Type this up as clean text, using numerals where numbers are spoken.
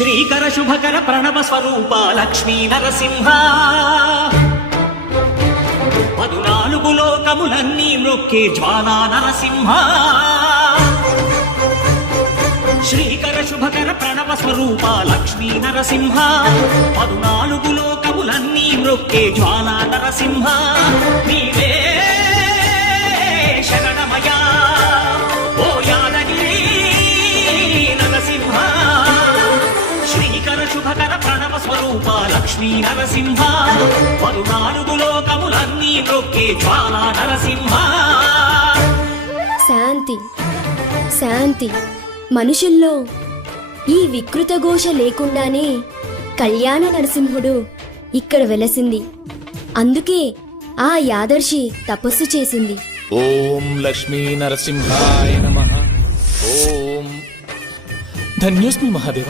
శ్రీకర శుభకర ప్రణవ స్వరూప లక్ష్మీ నరసింహ 14 లోకములన్నీ మ్రొక్కే జ్వాలా నరసింహ శ్రీకర శుభకర ప్రణవ స్వరూప లక్ష్మీ నరసింహ 14 లోకములన్నీ మ్రొక్కే జ్వాలా నరసింహ నీవే శరణమయా ఓ యాదగిరి నరసింహ శ్రీకర శుభకర ప్రణవ స్వరూప లక్ష్మీ నరసింహ 14 లోకములన్నీ మ్రొక్కే జ్వాలా నరసింహ. శాంతి శాంతి. మనుషుల్లో ఈ వికృత ఘోష లేకుండానే కళ్యాణ నరసింహుడు ఇక్కడ వెలసింది. అందుకే ఆ యాదర్శి తపస్సు చేసింది. ఓం లక్ష్మీ నరసింహాయ నమః. ఓం ధన్యోస్మి మహాదేవ.